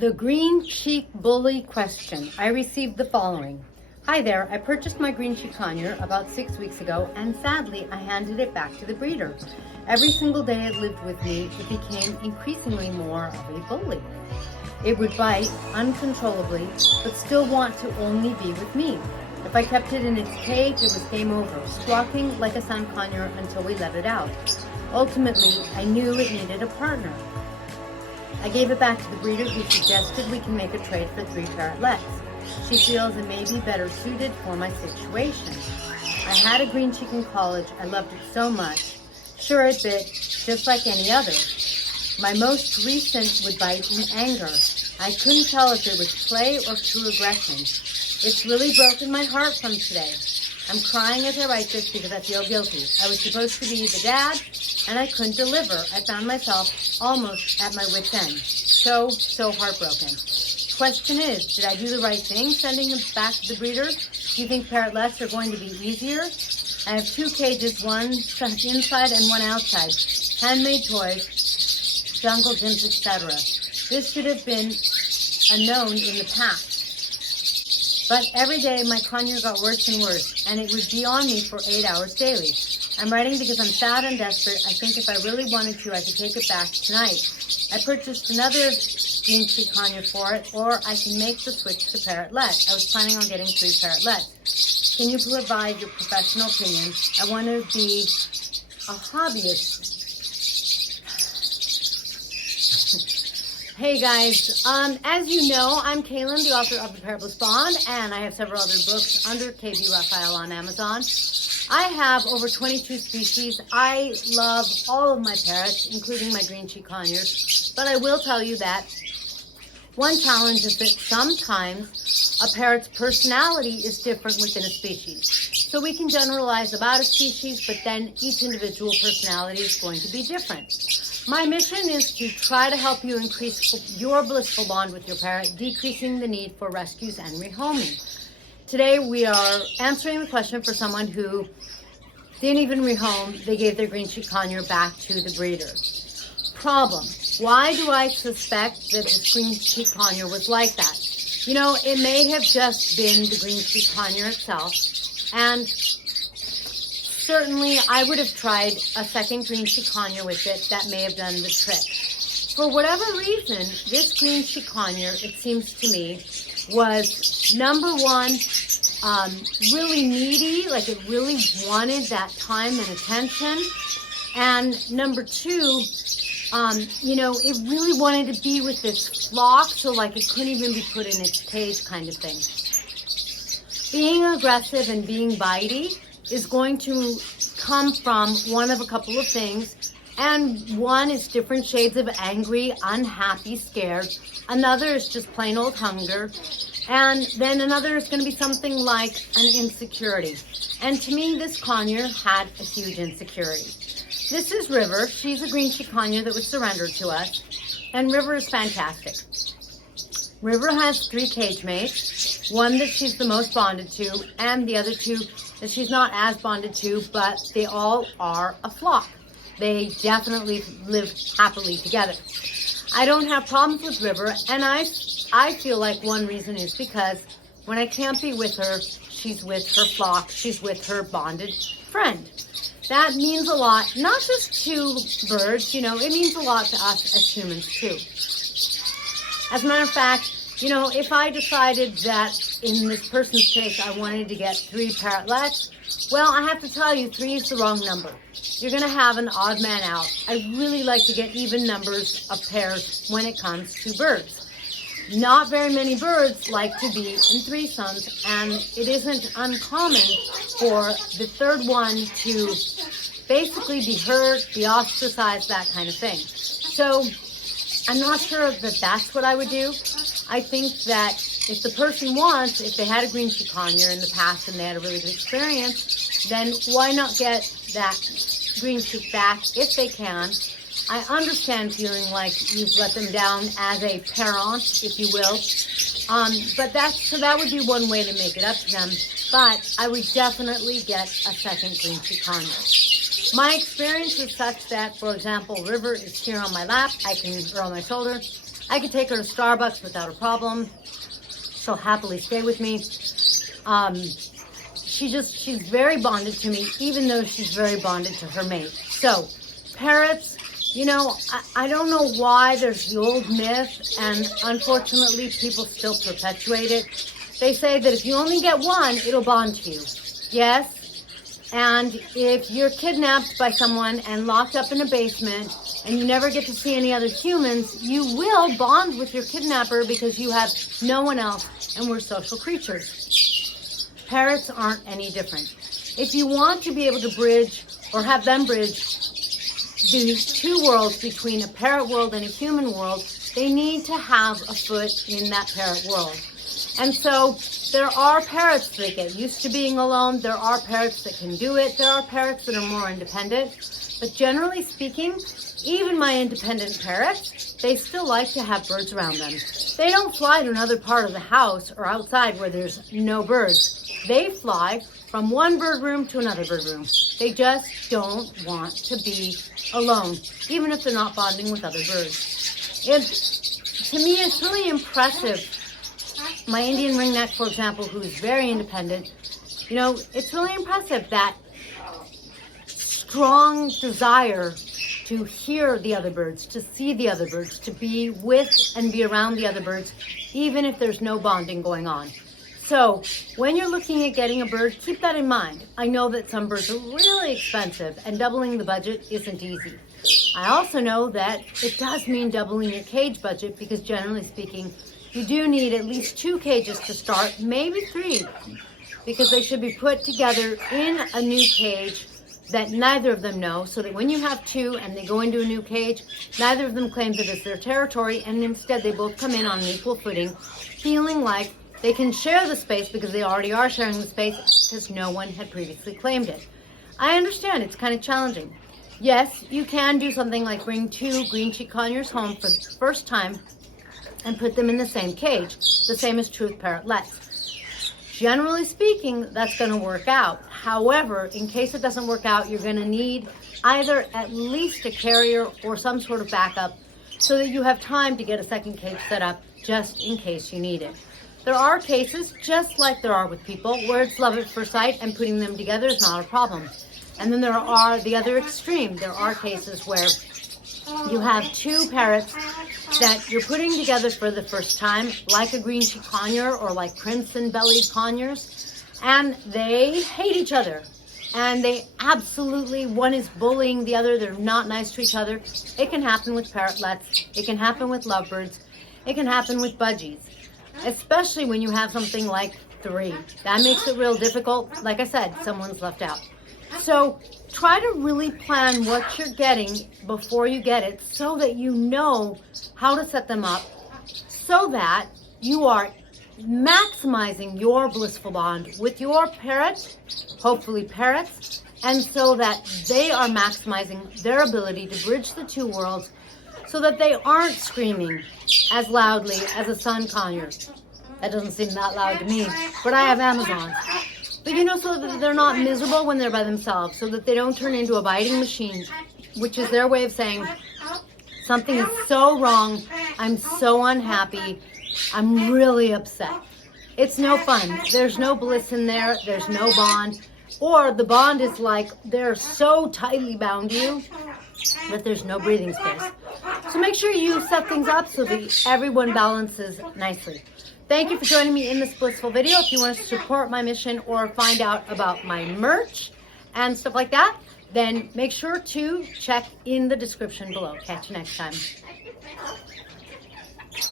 The green cheek bully question. I received the following. Hi there, I purchased my green cheek conure about 6 weeks ago and sadly I handed it back to the breeder. Every single day it lived with me, it became increasingly more of a bully. It would bite uncontrollably but still want to only be with me. If I kept it in its cage, it was game over, squawking like a sun conure until we let it out. Ultimately, I knew it needed a partner. I gave it back to the breeder who suggested we can make a trade for 3 parrotlets. She feels it may be better suited for my situation. I had a green cheek in college. I loved it so much. Sure, it bit just like any other. My most recent would bite in anger. I couldn't tell if it was play or true aggression. It's really broken my heart from today. I'm crying as I write this because I feel guilty. I was supposed to be the dad, and I couldn't deliver. I found myself almost at my wit's end. So heartbroken. Question is, did I do the right thing sending them back to the breeder? Do you think parrotlets are going to be easier? I have 2 cages, one inside and one outside. Handmade toys, jungle gyms, etc. This should have been known in the past. But every day my conure got worse and worse, and it would be on me for 8 hours daily. I'm writing because I'm sad and desperate. I think if I really wanted to, I could take it back tonight. I purchased another green cheek conure for it, or I can make the switch to parrotlet. I was planning on getting 3 parrotlets. Can you provide your professional opinion? I want to be a hobbyist. Hey guys, as you know, I'm Kaylin, the author of The Parrot Bliss Bond, and I have several other books under KB Raphael on Amazon. I have over 22 species. I love all of my parrots, including my green cheek conures, but I will tell you that one challenge is that sometimes a parrot's personality is different within a species. So we can generalize about a species, but then each individual personality is going to be different. My mission is to try to help you increase your blissful bond with your parrot, decreasing the need for rescues and rehoming. Today we are answering the question for someone who didn't even rehome. They gave their green cheek conure back to the breeder. Problem. Why do I suspect that the green cheek conure was like that? You know, it may have just been the green cheek conure itself, and certainly I would have tried a second green cheek conure with it. That may have done the trick. For whatever reason, this green cheek conure, it seems to me, was number one, really needy, like it really wanted that time and attention. And number two, you know, it really wanted to be with this flock, so like it couldn't even be put in its cage kind of thing. Being aggressive and being bitey is going to come from one of a couple of things. And one is different shades of angry, unhappy, scared. Another is just plain old hunger. And then another is going to be something like an insecurity. And to me, this conure had a huge insecurity. This is River. She's a green cheek conure that was surrendered to us. And River is fantastic. River has 3 cage mates. One that she's the most bonded to, and the other 2 that she's not as bonded to, but they all are a flock. They definitely live happily together. I don't have problems with River, and I feel like one reason is because when I can't be with her, she's with her flock, she's with her bonded friend. That means a lot, not just to birds, you know, it means a lot to us as humans too. As a matter of fact, you know, if I decided that in this person's case I wanted to get 3 parrotlets, well, I have to tell you, 3 is the wrong number. You're going to have an odd man out. I really like to get even numbers of pairs when it comes to birds. Not very many birds like to be in threesomes, and it isn't uncommon for the 3rd one to basically be hurt, be ostracized, that kind of thing. So I'm not sure that that's what I would do. I think that if the person wants, if they had a green cheek conure in the past and they had a really good experience, then why not get that green cheek back if they can. I understand feeling like you've let them down as a parent, if you will. But that would be one way to make it up to them. But I would definitely get a second green cheek conure. My experience is such that, for example, River is here on my lap, or on my shoulder. I could take her to Starbucks without a problem. She'll happily stay with me. She's very bonded to me, even though she's very bonded to her mate. So, parrots, you know, I don't know why there's the old myth, and unfortunately people still perpetuate it. They say that if you only get one, it'll bond to you. Yes, and if you're kidnapped by someone and locked up in a basement and you never get to see any other humans, you will bond with your kidnapper because you have no one else, and we're social creatures. Parrots aren't any different. If you want to be able to bridge or have them bridge the two worlds between a parrot world and a human world, they need to have a foot in that parrot world. And so there are parrots that get used to being alone. There are parrots that can do it. There are parrots that are more independent. But generally speaking, even my independent parrots, they still like to have birds around them. They don't fly to another part of the house or outside where there's no birds. They fly from one bird room to another bird room. They just don't want to be alone, even if they're not bonding with other birds. To me, it's really impressive. My Indian ringneck, for example, who's very independent, you know, it's really impressive that strong desire to hear the other birds, to see the other birds, to be with and be around the other birds, even if there's no bonding going on. So when you're looking at getting a bird, keep that in mind. I know that some birds are really expensive and doubling the budget isn't easy. I also know that it does mean doubling your cage budget because generally speaking, you do need at least 2 cages to start, maybe 3, because they should be put together in a new cage that neither of them know, so that when you have 2 and they go into a new cage, neither of them claims that it's their territory, and instead they both come in on an equal footing, feeling like they can share the space because they already are sharing the space because no one had previously claimed it. I understand it's kind of challenging. Yes, you can do something like bring 2 green cheek conures home for the first time and put them in the same cage. The same is true with parrotlets. Generally speaking, that's going to work out. However, in case it doesn't work out, you're going to need either at least a carrier or some sort of backup so that you have time to get a second cage set up just in case you need it. There are cases, just like there are with people, where it's love at first sight and putting them together is not a problem. And then there are the other extreme. There are cases where you have 2 parrots that you're putting together for the first time, like a green cheek conure or like crimson-bellied conures, and they hate each other. And they absolutely, one is bullying the other, they're not nice to each other. It can happen with parrotlets, it can happen with lovebirds, it can happen with budgies, especially when you have something like 3. That makes it real difficult. Like I said, someone's left out. So try to really plan what you're getting before you get it so that you know how to set them up so that you are maximizing your blissful bond with your parrot, hopefully parrots, and so that they are maximizing their ability to bridge the 2 worlds so that they aren't screaming as loudly as a sun conure. That doesn't seem that loud to me, but I have Amazon. But you know, so that they're not miserable when they're by themselves, so that they don't turn into a biting machine, which is their way of saying, something is so wrong, I'm so unhappy, I'm really upset. It's no fun. There's no bliss in there, there's no bond, or the bond is like they're so tightly bound to you that there's no breathing space. So make sure you set things up so that everyone balances nicely. Thank you for joining me in this blissful video. If you want to support my mission or find out about my merch and stuff like that, then make sure to check in the description below. Catch you next time.